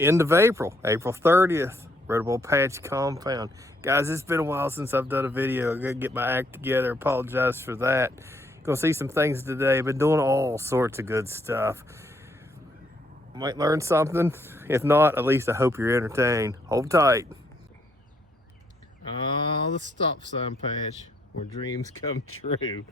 End of April, April 30th, Rotable Patch Compound. Guys, it's been a while since I've done a video. I gotta get my act together. Apologize for that. Gonna see some things today. Been doing all sorts of good stuff. Might learn something. If not, at least I hope you're entertained. Hold tight. Oh, the stop sign patch where dreams come true.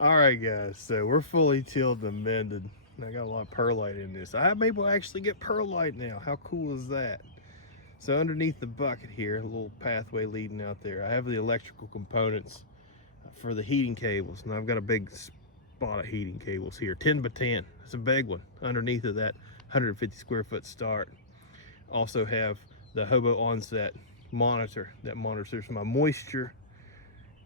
All right, guys, so we're fully tilled and mended. I got a lot of perlite in this. I'm able to actually get perlite now. How cool is that? So underneath the bucket here, a little pathway leading out there, I have the electrical components for the heating cables. Now I've got a big spot of heating cables here, 10 by 10. It's a big one underneath of that 150 square foot start. Also have the Hobo Onset monitor that monitors my moisture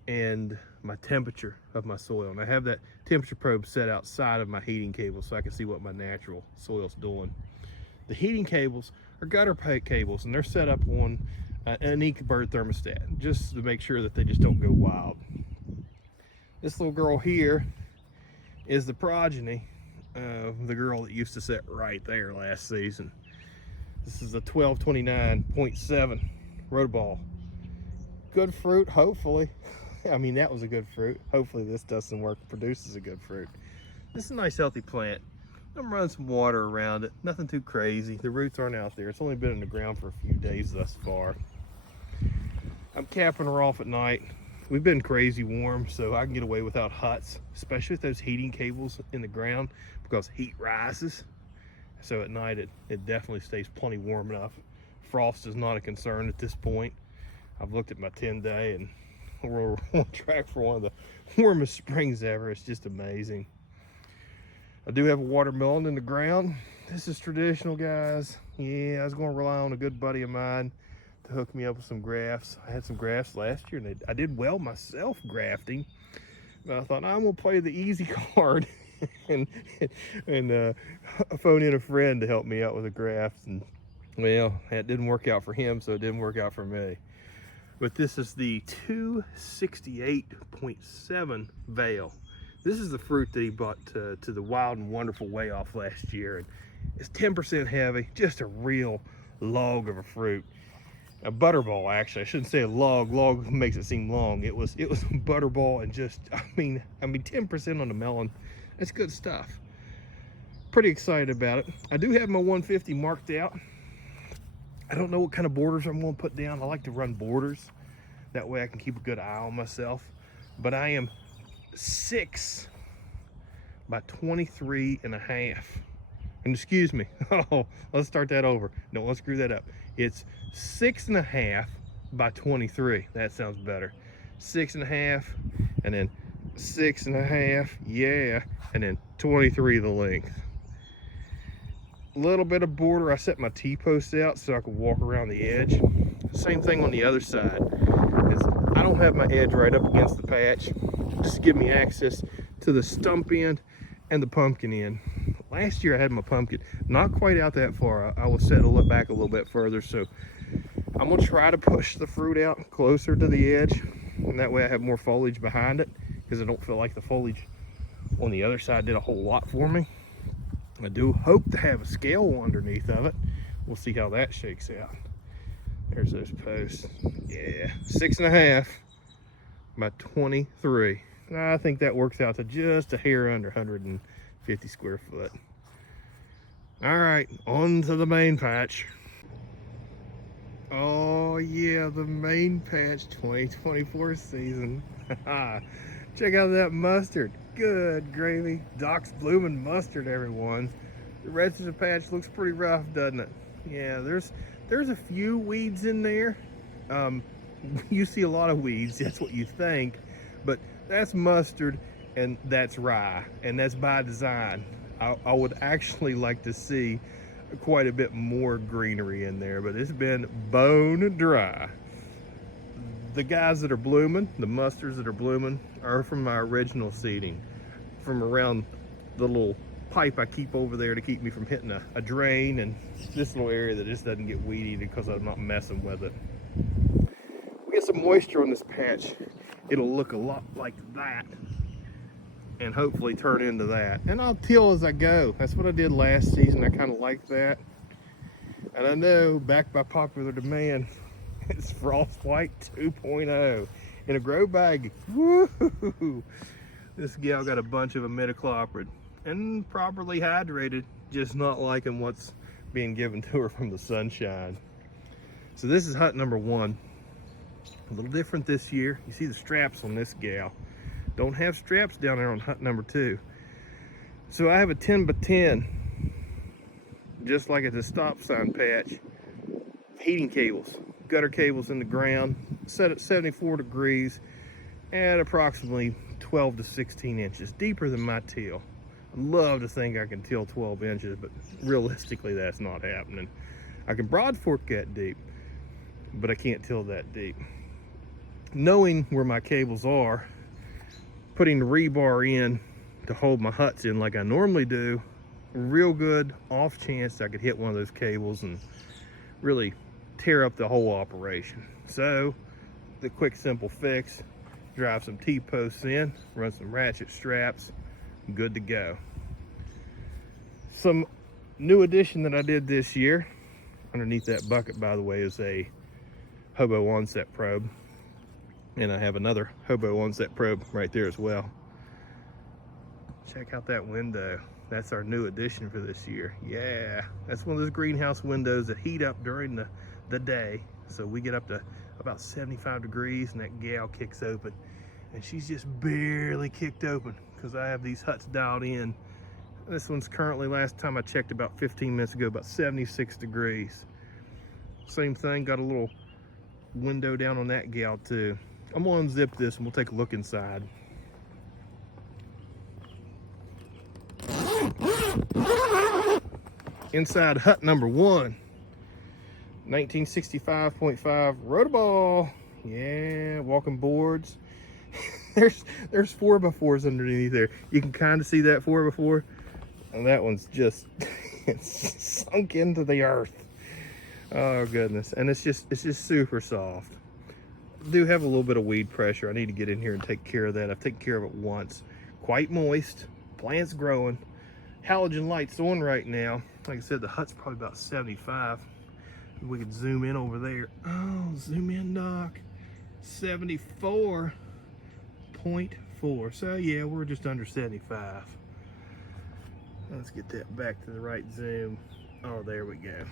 and my temperature of my soil. And I have that temperature probe set outside of my heating cable so I can see what my natural soil's doing. The heating cables are gutter pipe cables, and they're set up on an EcoBird thermostat just to make sure that they just don't go wild. This little girl here is the progeny of the girl that used to sit right there last season. This is a 1229.7 Rotoball. Good fruit, hopefully. I mean, that was a good fruit. Hopefully this does some work and produces a good fruit. This is a nice healthy plant. I'm running some water around it. Nothing too crazy. The roots aren't out there. It's only been in the ground for a few days thus far. I'm capping her off at night. We've been crazy warm, so I can get away without huts, especially with those heating cables in the ground, because heat rises. So at night it definitely stays plenty warm enough. Frost is not a concern at this point. I've looked at my 10-day and we're on track for one of the warmest springs ever. It's just amazing. I do have a watermelon in the ground. This is traditional, guys. Yeah, I was going to rely on a good buddy of mine to hook me up with some grafts. I had some grafts last year, and I did well myself grafting. But I thought, I'm going to play the easy card and phone in a friend to help me out with a graft. And well, that didn't work out for him, so it didn't work out for me. But this is the 268.7 Vale. This is the fruit that he brought to the Wild and Wonderful Way Off last year. And it's 10% heavy, just a real log of a fruit. A butterball, actually. I shouldn't say a log. Log makes it seem long. It was a butterball, and just, I mean 10% on the melon. That's good stuff. Pretty excited about it. I do have my 150 marked out. I don't know what kind of borders I'm going to put down. I like to run borders. That way I can keep a good eye on myself. But I am 6 by 23 and a half. And excuse me. Oh, let's start that over. No, let's screw that up. It's 6.5 by 23. That sounds better. 6.5, and then 6.5. Yeah, and then 23 the length. Little bit of border. I set my T-post out so I could walk around the edge. Same thing on the other side. I don't have my edge right up against the patch. Just give me access to the stump end and the pumpkin end. Last year I had my pumpkin not quite out that far. I was set to look back a little bit further, so I'm gonna try to push the fruit out closer to the edge, and that way I have more foliage behind it, because I don't feel like the foliage on the other side did a whole lot for me. I do hope to have a scale underneath of it. We'll see how that shakes out. There's those posts. Yeah, 6.5 by 23. I think that works out to just a hair under 150 square foot. All right, on to the main patch. Oh yeah, the main patch 2024 season. Check out that mustard. Good gravy. Doc's blooming mustard, everyone. The rest of the patch looks pretty rough, doesn't it? Yeah, there's a few weeds in there. You see a lot of weeds, that's what you think, but that's mustard and that's rye, and that's by design. I would actually like to see quite a bit more greenery in there, but it's been bone dry. The guys that are blooming, the mustards that are blooming, are from my original seeding, from around the little pipe I keep over there to keep me from hitting a drain, and this little area that just doesn't get weedy because I'm not messing with it. We get some moisture on this patch, it'll look a lot like that, and hopefully turn into that. And I'll till as I go. That's what I did last season. I kind of like that. And I know, backed by popular demand, it's Frost White 2.0 in a grow bag. Woo! This gal got a bunch of imidacloprid and properly hydrated, just not liking what's being given to her from the sunshine. So this is hut number 1. A little different this year. You see the straps on this gal. Don't have straps down there on hut number 2. So I have a 10 by 10, just like at the stop sign patch, heating cables, gutter cables in the ground, set at 74 degrees at approximately 12 to 16 inches, deeper than my till. I'd love to think I can till 12 inches, but realistically that's not happening. I can broad fork that deep, but I can't till that deep. Knowing where my cables are, putting the rebar in to hold my huts in like I normally do, real good off chance I could hit one of those cables and really tear up the whole operation. So the quick simple fix, drive some T-posts in, run some ratchet straps, good to go. Some new addition that I did this year, underneath that bucket by the way is a hobo onset probe, and I have another hobo onset probe right there as well. Check out that window. That's our new addition for this year. Yeah, that's one of those greenhouse windows that heat up during the day. So we get up to about 75 degrees and that gal kicks open. And she's just barely kicked open because I have these huts dialed in. This one's currently, last time I checked about 15 minutes ago, about 76 degrees. Same thing, got a little window down on that gal too. I'm gonna unzip this and we'll take a look inside. Inside hut number 1, 1965.5 Rotoball. Yeah, walking boards. there's 4x4s underneath there. You can kind of see that 4x4, and that one's just it's sunk into the earth. Oh goodness, and it's just super soft. I do have a little bit of weed pressure. I need to get in here and take care of that. I've taken care of it once. Quite moist, plants growing, halogen lights on right now. Like I said, the hut's probably about 75. We could zoom in over there. Oh, zoom in, Doc. 74.4. So yeah, we're just under 75. Let's get that back to the right zoom. Oh, there we go.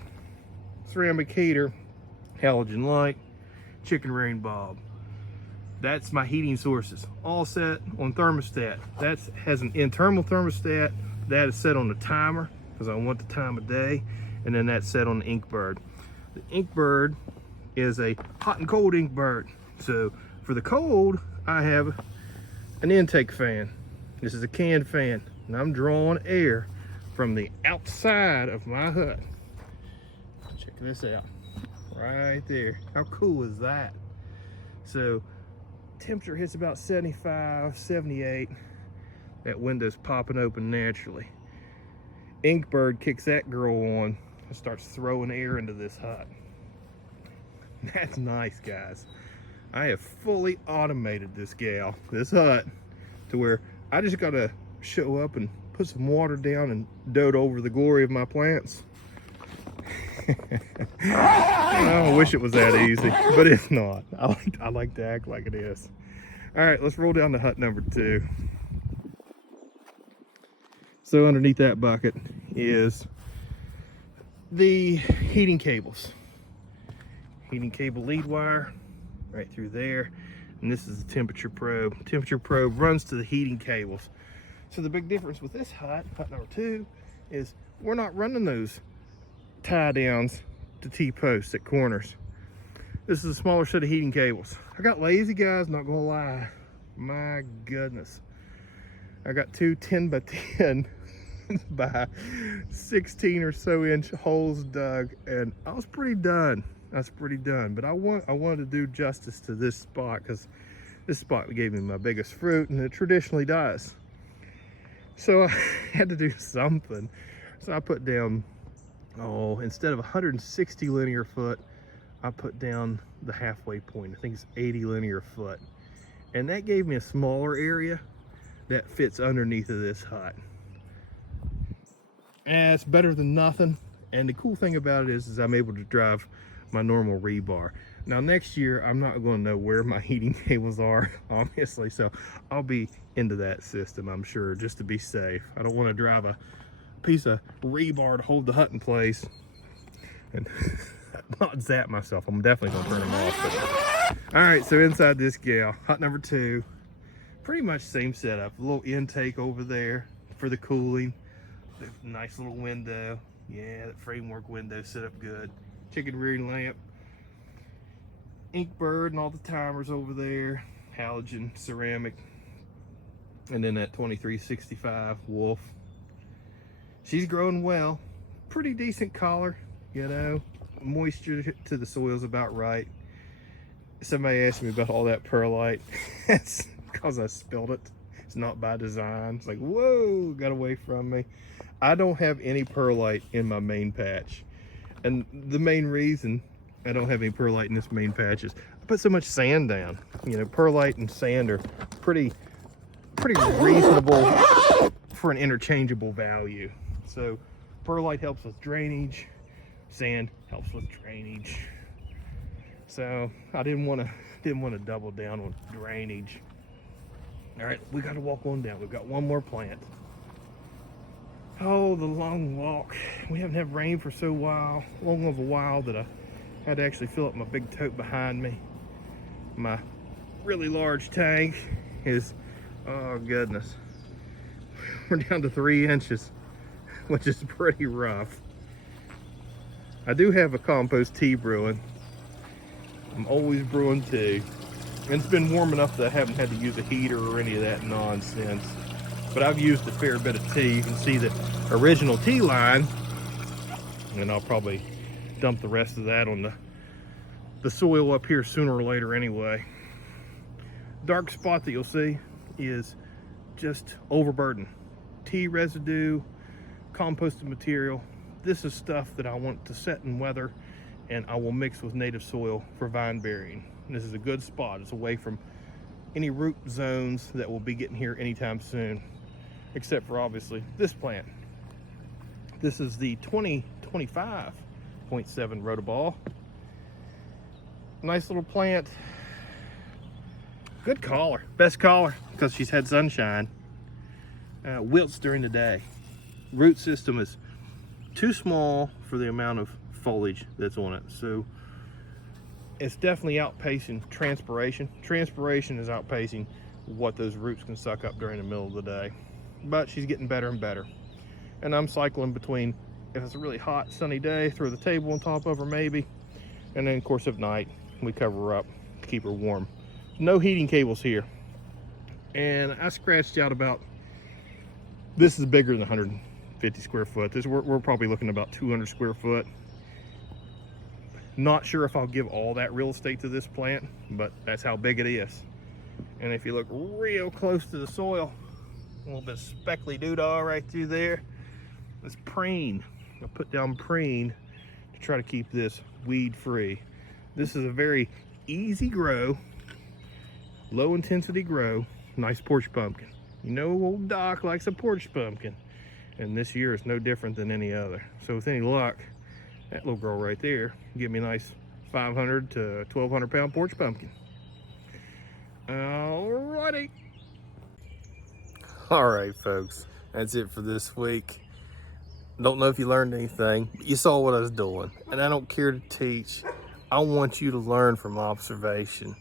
Ceramic heater, halogen light, chicken ring bulb. That's my heating sources. All set on thermostat. That has an internal thermostat. That is set on the timer because I want the time of day. And then that's set on the Inkbird. The Inkbird is a hot and cold Inkbird. So for the cold, I have an intake fan. This is a canned fan, and I'm drawing air from the outside of my hut. Check this out, right there. How cool is that? So temperature hits about 75, 78. That window's popping open naturally. Inkbird kicks that girl on and starts throwing air into this hut. That's nice, guys. I have fully automated this hut, to where I just gotta show up and put some water down and dote over the glory of my plants. I wish it was that easy, but it's not. I like to act like it is. All right, let's roll down to hut number 2. So underneath that bucket is the heating cables. Heating cable lead wire right through there. And this is the temperature probe. Temperature probe runs to the heating cables. So the big difference with this hut number 2, is we're not running those tie downs to T-posts at corners. This is a smaller set of heating cables. I got lazy, guys, not gonna lie. My goodness. I got 2 10 by 10 by 16 or so inch holes dug, and I was pretty done. But I wanted to do justice to this spot because this spot gave me my biggest fruit, and it traditionally does. So I had to do something. So I put down, instead of 160 linear foot, I put down the halfway point. I think it's 80 linear foot. And that gave me a smaller area that fits underneath of this hut. And it's better than nothing. And the cool thing about it is I'm able to drive my normal rebar. Now next year, I'm not going to know where my heating cables are, obviously, so I'll be into that system, I'm sure, just to be safe. I don't want to drive a piece of rebar to hold the hut in place and not zap myself. I'm definitely going to turn them off. But... all right, so inside this gal, hut number 2, pretty much same setup. A little intake over there for the cooling. Nice little window. Yeah, that framework window set up good. Chicken rearing lamp. Inkbird and all the timers over there. Halogen ceramic. And then that 2365 Wolf. She's growing well. Pretty decent collar, you know. Moisture to the soil's about right. Somebody asked me about all that perlite. That's because I spilled it. It's not by design. It's like, whoa, got away from me. I don't have any perlite in my main patch. And the main reason I don't have any perlite in this main patch is I put so much sand down. You know, perlite and sand are pretty reasonable for an interchangeable value. So perlite helps with drainage, sand helps with drainage. So I didn't want to double down on drainage. All right, we got to walk on down. We've got one more plant. Oh, the long walk. We haven't had rain for so long of a while that I had to actually fill up my big tote behind me. My really large tank is, oh goodness, we're down to 3 inches, which is pretty rough. I do have a compost tea brewing. I'm always brewing tea. And it's been warm enough that I haven't had to use a heater or any of that nonsense. But I've used a fair bit of tea. You can see the original tea line, and I'll probably dump the rest of that on the soil up here sooner or later anyway. Dark spot that you'll see is just overburden. Tea residue, composted material. This is stuff that I want to set in weather, and I will mix with native soil for vine burying. This is a good spot. It's away from any root zones that will be getting here anytime soon, except for obviously this plant. This is the 2025.7 rotoball. Nice little plant. Good collar, best collar because she's had sunshine. Wilts during the day. Root system is too small for the amount of foliage that's on it, so it's definitely outpacing transpiration. Transpiration is outpacing what those roots can suck up during the middle of the day. But she's getting better and better. And I'm cycling between, if it's a really hot sunny day, throw the table on top of her maybe. And then of course at night, we cover her up to keep her warm. No heating cables here. And I scratched out about, this is bigger than 150 square foot. We're probably looking at about 200 square foot. Not sure if I'll give all that real estate to this plant, but that's how big it is. And if you look real close to the soil, a little bit of speckly doodah right through there. It's preen. I'll put down preen to try to keep this weed free. This is a very easy grow, low intensity grow, nice porch pumpkin. You know, old Doc likes a porch pumpkin, and this year is no different than any other. So with any luck, that little girl right there give me a nice 500 to 1,200 pound porch pumpkin. Alrighty. All right, folks, that's it for this week. Don't know if you learned anything, but you saw what I was doing, and I don't care to teach. I want you to learn from observation.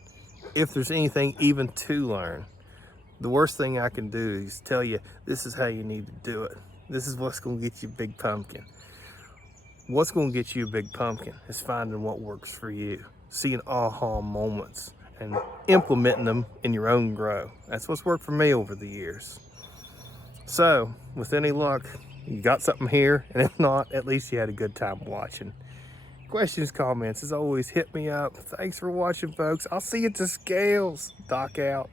If there's anything even to learn, the worst thing I can do is tell you this is how you need to do it. This is what's going to get you a big pumpkin. What's going to get you a big pumpkin is finding what works for you, seeing aha moments, and implementing them in your own grow. That's what's worked for me over the years. So, with any luck, you got something here, and if not, at least you had a good time watching. Questions, comments, as always, hit me up. Thanks for watching, folks. I'll see you at the scales. Doc out.